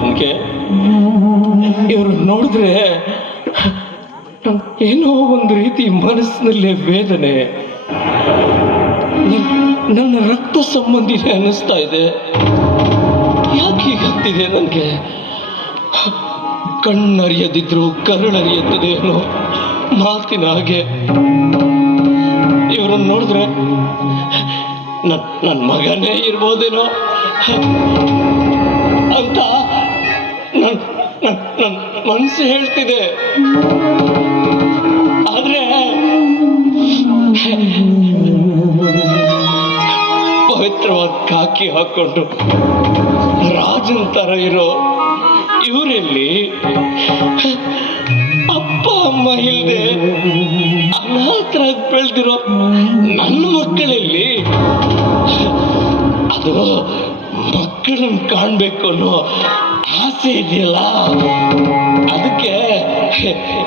ಆಗ್ತಿದೆ ನನಗೆ ಇವರು ನೋಡಿದ್ರೆ ಏನೋ ಒಂದು ರೀತಿ ಮನಸ್ಸಿನಲ್ಲೇ ವೇದನೆ. ನನ್ನ ರಕ್ತ ಸಂಬಂಧಿನೇ ಅನ್ನಿಸ್ತಾ ಇದೆ. ಯಾಕೆ ಹೀಗಾಗ್ತಿದೆ ನನಗೆ? ಕಣ್ಣರಿಯದಿದ್ರು, ಕರುಳರಿಯುತ್ತದೆ ಅನ್ನೋ ಮಾತಿನ ಹಾಗೆ. ಇವರನ್ನು ನೋಡಿದ್ರೆ ನನ್ನ ಮಗನೇ ಇರ್ಬೋದೇನೋ. ಮನಸ್ಸು ಹೇಳ್ತಿದೆ. ಆದ್ರೆ ಪವಿತ್ರವಾದ ಕಾಕಿ ಹಾಕೊಂಡು ರಾಜನ್ ತರ ಇರೋ ಇವರಲ್ಲಿ ಅಪ್ಪ, ಅಮ್ಮ ಇಲ್ಲದೆ ಅನಾಥರಾಗಿ ಬೆಳೆದಿರೋ ನನ್ನ ಮಕ್ಕಳಲ್ಲಿ ಅದು ಮಕ್ಕಳನ್ನ ಕಾಣ್ಬೇಕು ಅನ್ನೋ ಆಸೆ ಇದೆಯಲ್ಲ?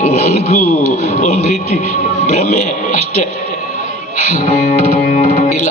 ನನಗೂ ಒಂದು ರೀತಿ ಭ್ರಮೆ ಅಷ್ಟೇ. ಇಲ್ಲ.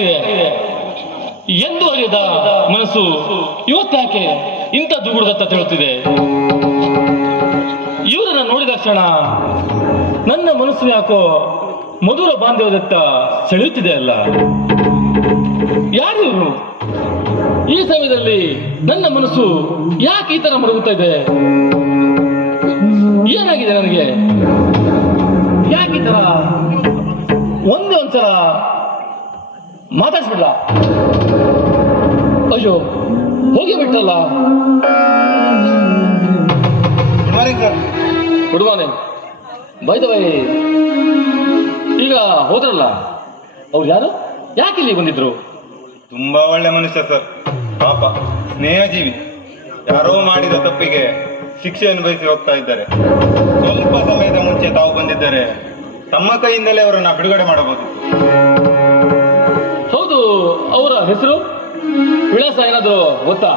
ಇದೆ ಎಂದು ಅರಿದ ಮನಸ್ಸು ಇವತ್ತಾಕೆ ಇಂಥ ದುಗುಡದತ್ತ ತಿಳುತ್ತಿದೆ ಇವರನ್ನ ನೋಡಿದ ಕ್ಷಣ ನನ್ನ ಮನಸ್ಸು ಯಾಕೋ ಮಧುರ ಬಾಂಧವ್ಯದತ್ತ ಸೆಳೆಯುತ್ತಿದೆ ಅಲ್ಲ? ಯಾರು ಇವರು? ಈ ಸಮಯದಲ್ಲಿ ನನ್ನ ಮನಸ್ಸು ಯಾಕೆ ಈ ತರ ಮರುಗುತ್ತಾ ಇದೆ? ಏನಾಗಿದೆ ನನಗೆ? ಯಾಕೆ ಈ ತರ? ಒಂದೇ ಒಂದ್ಸಲ ಮಾತಾಡ್ಸ್ಬಿಡ್ಲ? ಅಯ್ಯೋ, ಹೋಗಿ ಬಿಟ್ಟಲ್ಲ? Good morning sir good morning bye ಈಗ ಹೋದ್ರಲ್ಲ? ಅವ್ರು ಯಾರು? ಯಾಕೆ ಇಲ್ಲಿ ಬಂದಿದ್ರು? ತುಂಬಾ ಒಳ್ಳೆ ಮನುಷ್ಯ ಸರ್. ಪಾಪ, ಸ್ನೇಹಜೀವಿ. ಯಾರೋ ಮಾಡಿದ ತಪ್ಪಿಗೆ ಶಿಕ್ಷೆ ಅನುಭವಿಸಿ ಹೋಗ್ತಾ ಇದ್ದಾರೆ. ಸ್ವಲ್ಪ ಸಮಯದ ಮುಂಚೆ ತಾವು ಬಂದಿದ್ದಾರೆ ತಮ್ಮ ಕೈಯಿಂದಲೇ ಅವರನ್ನ ಬಿಡುಗಡೆ ಮಾಡಬಹುದು ಹೌದು ಅವರ ಹೆಸರು? ವಿಳಾಸ ಏನಾದ್ರು ಗೊತ್ತಾ?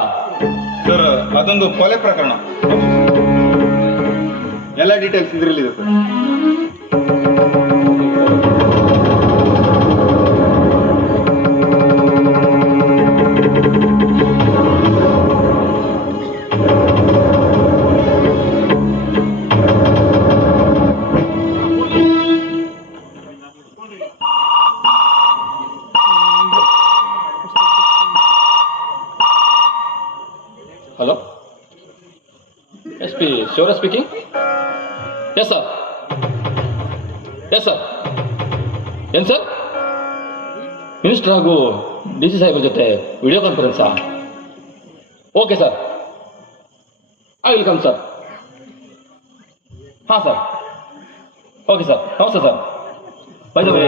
ಸರ್ ಅದೊಂದು ಕೊಲೆ ಪ್ರಕರಣ. ಎಲ್ಲ ಡೀಟೇಲ್ಸ್ ಇದರಲ್ಲಿದೆ sir. S P Shivara speaking yes sir yes sir ಏನು ಸರ್ ಮಿನಿಸ್ಟರ್ ಹಾಗೂ ಡಿ ಸಿ ಸಾಹೇಬ್ರ ಜೊತೆ video ಕಾನ್ಫರೆನ್ಸಾ okay sir I will come sir ಹಾಂ ಸರ್ ಓಕೆ ಸರ್ ನಮಸ್ತೆ ಸರ್ ಬೈ ದ ವೇ